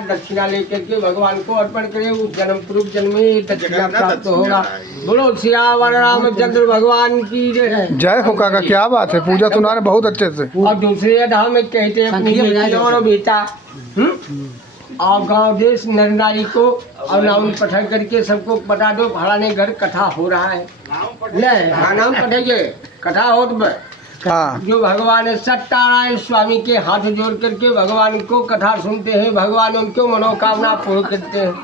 दक्षिणा लेकर के भगवान को अर्पण करे, उस जन्म पूर्व जन्म में दक्षिणा प्राप्त होगा। बोलो सियावर रामचंद्र भगवान की जय। जय हो काका, क्या बात है, पूजा सुना रहे बहुत अच्छे से। और दूसरे अध्याय में कहते हैं अपनी बेटी और बेटा और गाँव देश नर नारी को और नाम पठन करके सबको बता दो, फलाने घर कथा हो रहा है। नाम पठेंगे कथा हो तो हाँ, जो भगवान सत्यनारायण स्वामी के हाथ जोड़ करके भगवान को कथा सुनते हैं, भगवान उनको मनोकामना पूर्ण करते हैं,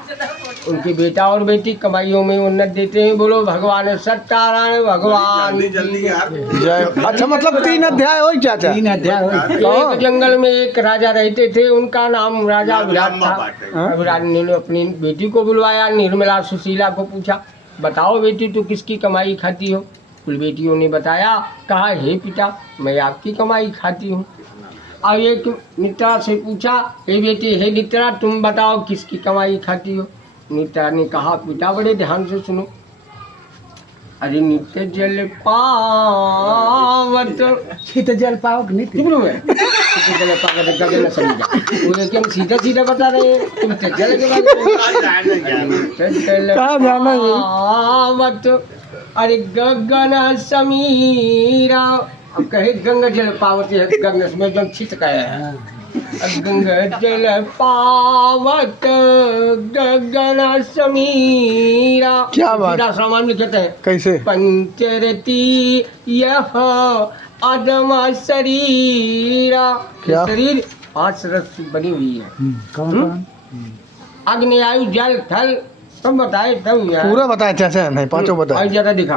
उनके बेटा और बेटी कमाइयों में उन्नत देते हैं। बोलो भगवान सत्यनारायण भगवान की जय। अच्छा, मतलब 3 अध्याय हो चाचा? 3 अध्याय हो। एक जंगल में एक राजा रहते थे, उनका नाम राजा विराट था। विराट ने अपनी बेटी को बुलवाया, निर्मला सुशीला को पूछा, बताओ बेटी तू किसकी कमाई खाती हो? कुल बेटियों ने बताया, कहा हे पिता मैं आपकी कमाई खाती हूँ। और एक मित्रा से पूछा, हे बेटी हे मित्रा तुम बताओ किसकी कमाई खाती हो? मित्रा ने कहा, पिता बड़े ध्यान से सुनो, अरे नित्य जल पावत शीत जल पावक नित्य जल पावत गगन न समझा, वो एकदम सीधा सीधा बता रहे हैं, तुम जल के पावत अरे गगन समीरा। अब कहे गंगा जल पावती है, गगन में एकदम छिटका है। गंगा जल पावत गगन समीरा। क्या बात? सामान में कहते हैं कैसे? पंचरती यह अदम शरीरा। क्या? शरीर 5 रस से बनी हुई है। कौन? अग्नि आयु जल थल सब बताए तब पूरा बताए चाचा? नहीं, 5 बताए। ज्यादा दिखा।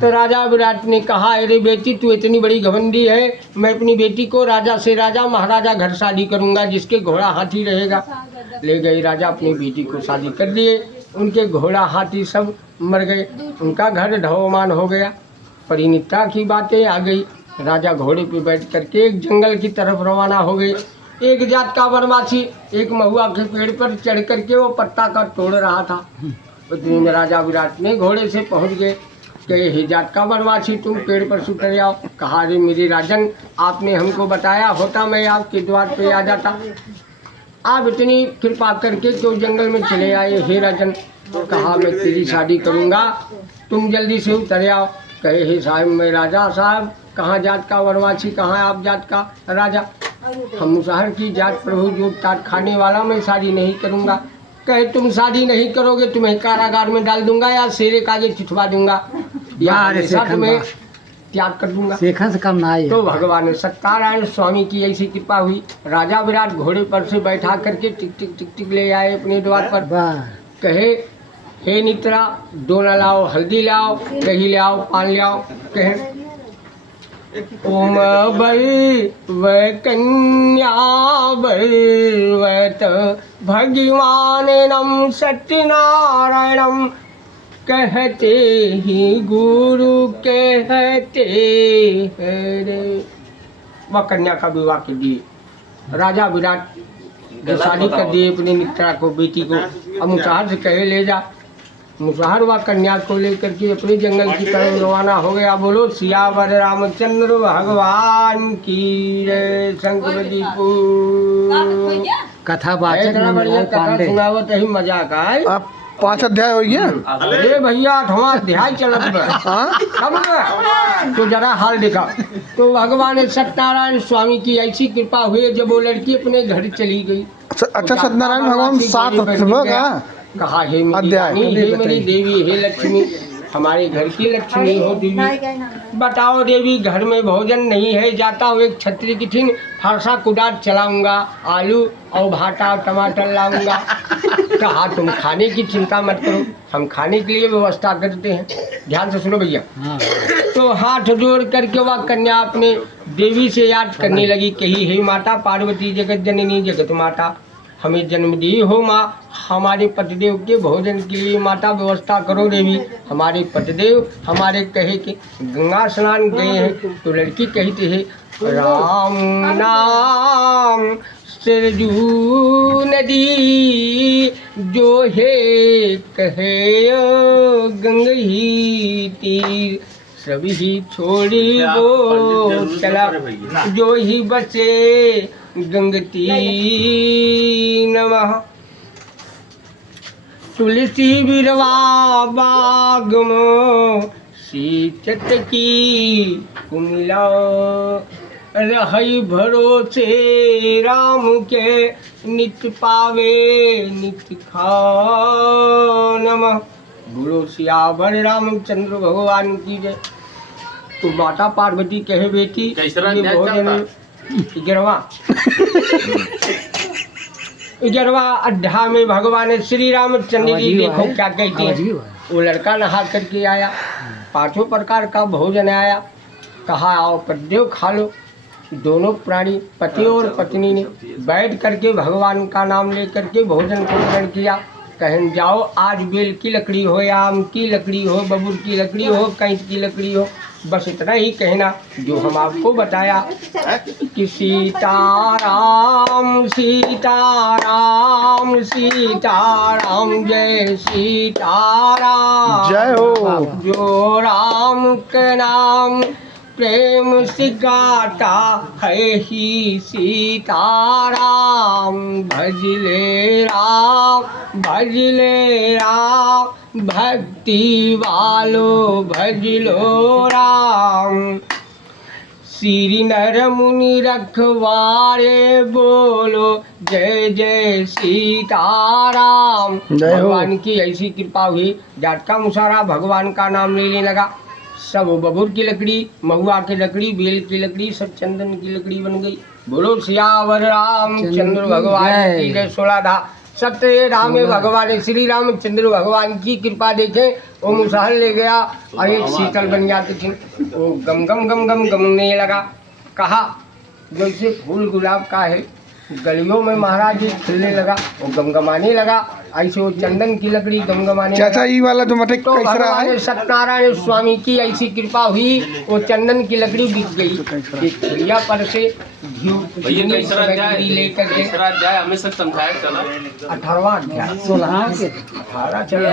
तो राजा विराट ने कहा, अरे बेटी तू इतनी बड़ी घमंडी है, मैं अपनी बेटी को राजा से राजा महाराजा घर शादी करूंगा जिसके घोड़ा हाथी रहेगा। ले गई राजा अपनी बेटी को शादी कर दिए, उनके घोड़ा हाथी सब मर गए, उनका घर ढवमान हो गया। परिणीता की बातें आ गई, राजा घोड़े पे बैठ करके एक जंगल की तरफ रवाना हो गए। एक जात का वनवासी एक महुआ के पेड़ पर चढ़ करके वो पत्ता का तोड़ रहा था। उतने में राजा विराट ने घोड़े से पहुंच गए, कहे हे जात का वनवासी तुम पेड़ पर से उतर जाओ। कहा, रे मेरे राजन आपने हमको बताया होता मैं आपके द्वार पे आ जाता, आप इतनी कृपा करके क्यों जंगल में चले आए? हे राजन, कहा मैं तेरी शादी करूंगा, तुम जल्दी से उतर आओ। कहे हे साहब मैं राजा साहब कहाँ जात का वनवासी, कहाँ आप जात का राजा? हम मुसहर की जात प्रभु जो काट खाने वाला, मैं शादी नहीं करूंगा। कहे तुम शादी नहीं करोगे तुम्हें कारागार में डाल दूंगा या शेरे के आगे चिठवा दूंगा या हमेशा तुम्हें त्याग कर दूंगा। शेखर से कम ना आए। तो भगवान सत्यनारायण स्वामी की ऐसी कृपा हुई, राजा विराट घोड़े पर से बैठा करके टिक टिक टिक टिक ले आए अपने द्वार पर। कहे हे नित्रा दोना लाओ, हल्दी लाओ, दही ले आओ, पान ले आओ। कहे ओम बल व कन्या बलवत भगवान नम सत्यनारायणम कहते ही गुरु कहते रे। वह कन्या का विवाह कर दिए। राजा विराट ने शादी कर दिए अपनी मित्रा को, बेटी को। अब मुसहर से कहे ले जा। मुसहर व कन्या को लेकर के अपने जंगल की तरफ रवाना हो गया। बोलो सियावर रामचंद्र भगवान की जय। शंकर जी को कथा बात बढ़िया कथा सुनावत ही मजा का है। आप 5 अध्याय हो गया? अरे भैया 8वां अध्याय चलत तो जरा हाल देखा। तो भगवान सत्यनारायण स्वामी की ऐसी कृपा हुई जब वो लड़की अपने घर चली गई। अच्छा, सत्यनारायण भगवान 7 का कहा, हे मेरी रानी, हे मेरी देवी, हे लक्ष्मी, हमारे घर की लक्ष्मी हो देवी। बताओ देवी घर में भोजन नहीं है, जाता हूँ एक छतरी की ठिन फरसा कुदार चलाऊंगा, आलू और भाटा और टमाटर लाऊंगा। कहा तुम खाने की चिंता मत करो, हम खाने के लिए व्यवस्था करते हैं। ध्यान से सुनो भैया। तो हाथ जोड़ करके वह कन्या अपने देवी से याद करने लगी, कही हे माता पार्वती जगत जननी जगत माता, हमें जन्म दी हो माँ, हमारे पतिदेव के भोजन के लिए माता व्यवस्था करो देवी। हमारे पतिदेव हमारे कहे कि गंगा स्नान गए हैं। तो लड़की कहती है राम नाम सरजू नदी, जो है कहे गंगा ही तीर, सभी छोड़ी वो चला, जो ही बचे गंगती नमः। तुलसी बिरवा बागमो सीचत की कुमिला रही भरोसे राम के नित पावे नित खाओ नमः। बोलो सियावर रामचंद्र भगवान की जय। तो माता पार्वती कहे बेटी ये भोजन 11वां अध्याय में भगवान श्री रामचंद्र जी देखो क्या कहते हैं। वो लड़का नहा करके आया, 5 प्रकार का भोजन आया, कहा आओ पद्यो खा लो। दोनों प्राणी पति और पत्नी ने बैठ करके भगवान का नाम लेकर के भोजन को ग्रहण किया। कहें जाओ आज बेल की लकड़ी हो या आम की लकड़ी हो, बबूल की लकड़ी हो, कैंच की लकड़ी हो, बस इतना ही कहना जो हम आपको बताया कि सीताराम सीताराम सीताराम जय सीताराम जय हो। जो राम के नाम प्रेम से गाता है ही सीताराम। भजले राम भक्ति वालो भजलो राम। श्री नर मुनि रखवारे बोलो जय जय सीताराम। जय हो। भगवान की ऐसी कृपा हुई, जाट का मुसारा भगवान का नाम लेने लगा। सब बबूर की लकड़ी, महुआ की लकड़ी, बेल की लकड़ी, सब चंदन की लकड़ी बन गई। बोलो सियावर रामचंद्र भगवान की जय। 16 सत्य रामे भगवान श्री रामचंद्र भगवान की कृपा देखे वो मुसहल ले गया और एक शीतल बन जाती थी। वो गम गम गम गम गमने लगा। कहा जैसे फूल गुलाब का है, गलियों में महाराज जी खिलने लगा, वो गमगमाने लगा। ऐसे वो चंदन की लकड़ी गमगमाने चाचा लगा। ये वाला जो मटे तो कैसा है? भगवान सत्यनारायण स्वामी की ऐसी कृपा हुई, वो चंदन की लकड़ी बिक गई। एक खिलिया पर से लेकर के हमें सब समझाया चला 18वां अध्याय 16 के 18 चला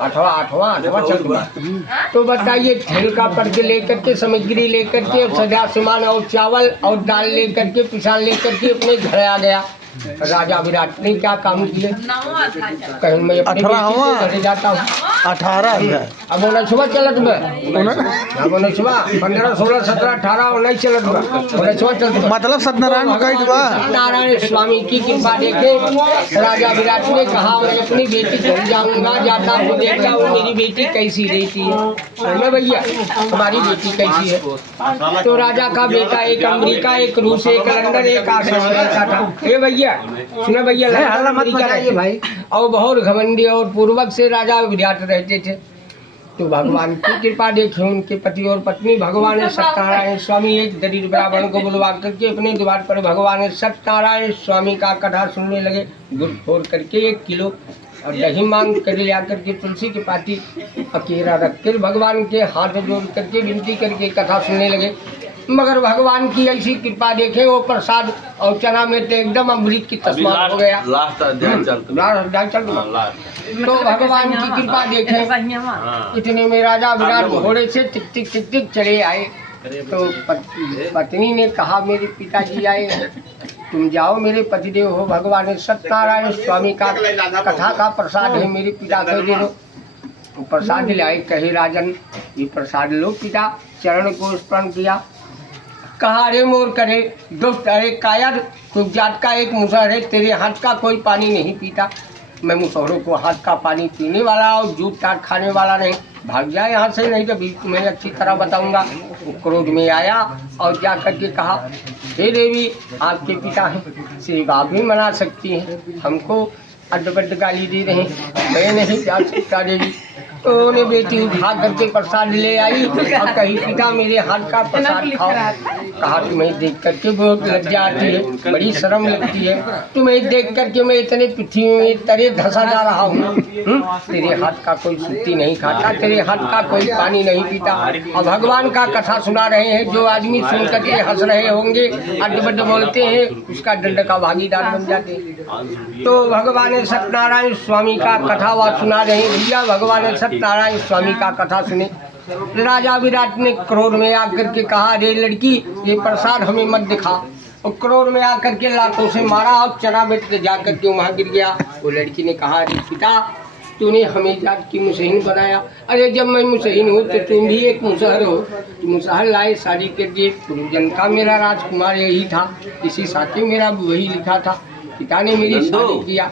8वां चल रहा। तो बताइए ठेलका पर के लेकर के सामग्री लेकर के सजा सामान और चावल और दाल लेकर के पिसान लेकर के अपने घर आ गया। राजा विराट ने क्या काम किए, कहीं मैं अपनी बेटी के घरे जाता हूँ। 18 है। अब 19वां चलत में, अब 19वां 15 16 17 18 19 चलत में, 19वां चलत में। मतलब सत्यनारायण कह दबा। सत्यनारायण स्वामी की कृपा देखे राजा विराट ने कहा मैं अपनी बेटी को जाऊंगा, जाता हूँ देखता हूँ मेरी बेटी कैसी रहती है। सुनो भैया हमारी बेटी कैसी है। तो राजा का बेटा एक अमेरिका, एक रूस, एक लंदन, एक ऑस्ट्रेलिया का था। ये भैया सुनो भैया हल्ला मत मचाइए भाई। और बहुत घमंडी और पूर्वक से राजा विराट रहते थे। तो भगवान की कृपा देखे उनके पति और पत्नी भगवान सत्यनारायण स्वामी एक दरिद्र ब्राह्मण को बुलवा करके अपने द्वार पर भगवान सत्यनारायण स्वामी का कथा सुनने लगे। गुड़ फोड़ करके 1 किलो और दही मांग कर ले आकर के तुलसी की पाती अकेला रख कर भगवान के हाथ जोड़ करके विनती करके कथा सुनने लगे। मगर भगवान की ऐसी कृपा देखे वो प्रसाद और चना में तो एकदम अमृत की तस्मा हो गया। लास्ट अध्याय चल तो भगवान की कृपा देखे इतने में राजा विराट घोड़े से टिक टिक टिक टिक चले आए। तो पत्नी ने कहा मेरे पिताजी आए हैं, तुम जाओ मेरे पतिदेव हो भगवान सत्यनारायण स्वामी का कथा का प्रसाद है मेरे पिता को दे दो। प्रसाद लाए, कहे राजन ये प्रसाद लो पिता। चरण को स्मरण किया, कहा अरे मोर करे दोस्त, अरे कायर कोई जात का एक मुसहर है, तेरे हाथ का कोई पानी नहीं पीता। मैं मुसहरों को हाथ का पानी पीने वाला और जूठ टाट खाने वाला नहीं, भाग जाए यहाँ से, नहीं तो भी तुम्हें अच्छी तरह बताऊंगा। वो क्रोध में आया और जा करके कहा हे देवी आपके पिता हैं, सेवा भी मना सकती हैं, हमको अड्ड गाली दे रहे हैं, मैं नहीं जा सकता देवी। तो उन्हें बेटी उठा करके प्रसाद ले आई और कही पिता मेरे हाथ का प्रसाद खाओ। कहा तुम्हें देख करके बहुत लज्जा आती है, बड़ी शर्म लगती है, तुम्हें देख करके मैं इतने पृथ्वी में तरह धंसा जा रहा हूँ। तेरे हाथ का कोई सुत्ती नहीं खाता, तेरे हाथ का कोई पानी नहीं पीता और भगवान का कथा सुना रहे हैं। जो आदमी सुन करके हंस रहे होंगे अड्ड बड्ड बोलते हैं उसका दंड का भागीदार बन जाते हैं। तो भगवान सत्यनारायण स्वामी का कथा वह सुना रहे हैं। भैया भगवान सत्यनारायण स्वामी का कथा सुने राजा विराट ने क्रोध में आकर के कहा, अरे लड़की ये प्रसाद हमें मत दिखा। और क्रोध में आकर के लातों से मारा और चना बेट के जाकर के वहाँ गिर गया। वो लड़की ने कहा, अरे पिता तूने हमें जात की मुसहन बनाया। अरे जब मैं मुसहन हूँ तो तुम भी एक मुसहर हो। मुसहर लाए शादी कर दिए। पूर्वजन का मेरा राजकुमार यही था, इसी साथ मेरा वही लिखा था। पिता ने मेरी शादी किया।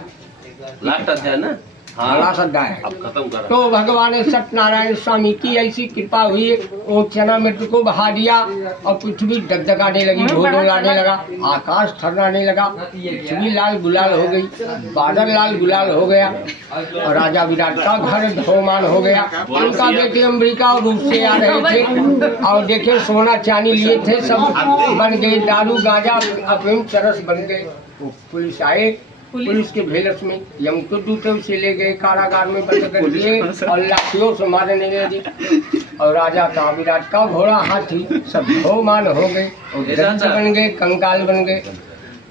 लास्ट अध्याय ना। बड़ा श्रद्धा है। अब खत्म कर। तो भगवान सत्यनारायण स्वामी की ऐसी कृपा हुई, वो चना मृत्यु को बहा दिया और पृथ्वी डगडगाने लगी, ढोलाने लगा, आकाश थर्राने लगा, पृथ्वी लाल गुलाल हो गई, बादल लाल गुलाल हो गया और राजा विराट का घर धोमान हो गया। उनका बेटे अम्बिका और रूप से आ रहे थे और देखे सोना चांदी लिए थे, सब बन गए, दारू गांजा अफीम चरस बन गए। पुलिस आए, पुलिस के भेलस में यम को दूते से ले गए, कारागार में बंद कर दिए और लाठियों से मारने लगे। और राजा का विराट का घोड़ा हाथी सब धोमान हो गए और दरिद्र बन गए, कंगाल बन गए।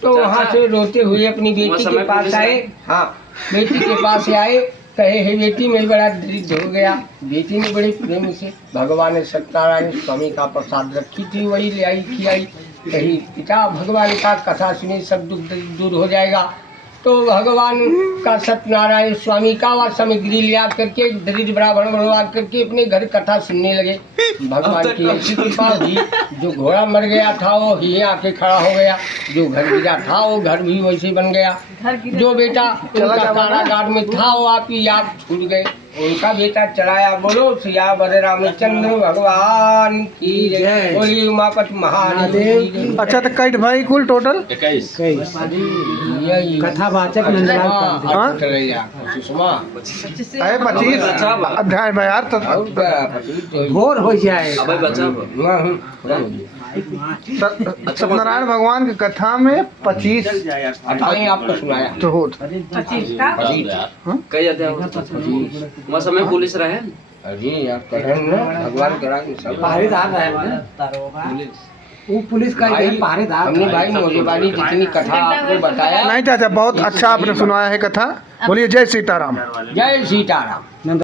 तो वहाँ से रोते हुए अपनी बेटी के पास आए। हाँ, बेटी के पास आए, कहे हे बेटी मैं बड़ा दरिद्र हो गया। बेटी ने बड़े प्रेम से भगवान सत्यनारायण स्वामी का प्रसाद रखी थी, वही ले आई खिलाई। कही पिता भगवान का कथा सुने सब दुख दूर हो जाएगा। तो भगवान का सत्यनारायण स्वामी का वह सामग्री लिया करके दरिद्र ब्राह्मण बनवा करके अपने घर कथा सुनने लगे। भगवान की ऐसी कृपा हुई, जो घोड़ा मर गया था वो ही आके खड़ा हो गया, जो घर गिरा था वो घर भी वैसे बन गया, जो बेटा उनका कारागार में था वो आप ही आप छूट गए, उनका बेटा चलाया। बोलो सिया बर रामचंद्र भगवान की जय, बोलिए उमापति महादेव की। अच्छा तो कई भाई कुल टोटल 21 यही कथावाचक नंदलाल पांडे। हाँ? है 25 अध्याय में यार तो भोर हो जाए। अब बचा सत्यनारायण भगवान की कथा में 25 अठाई आपको सुनाया। तो हो कई अध्याय वहाँ समय पुलिस रहे। अरे यार कहें ना भगवान करा के सब पहरेदार रहे वो पुलिस का भाई, ही पहरेदार। हमने भाई मौजूबानी जितनी कथा आपको बताया। नहीं चाचा बहुत अच्छा आपने सुनाया है कथा। बोलिए जय सीताराम। जय सीताराम।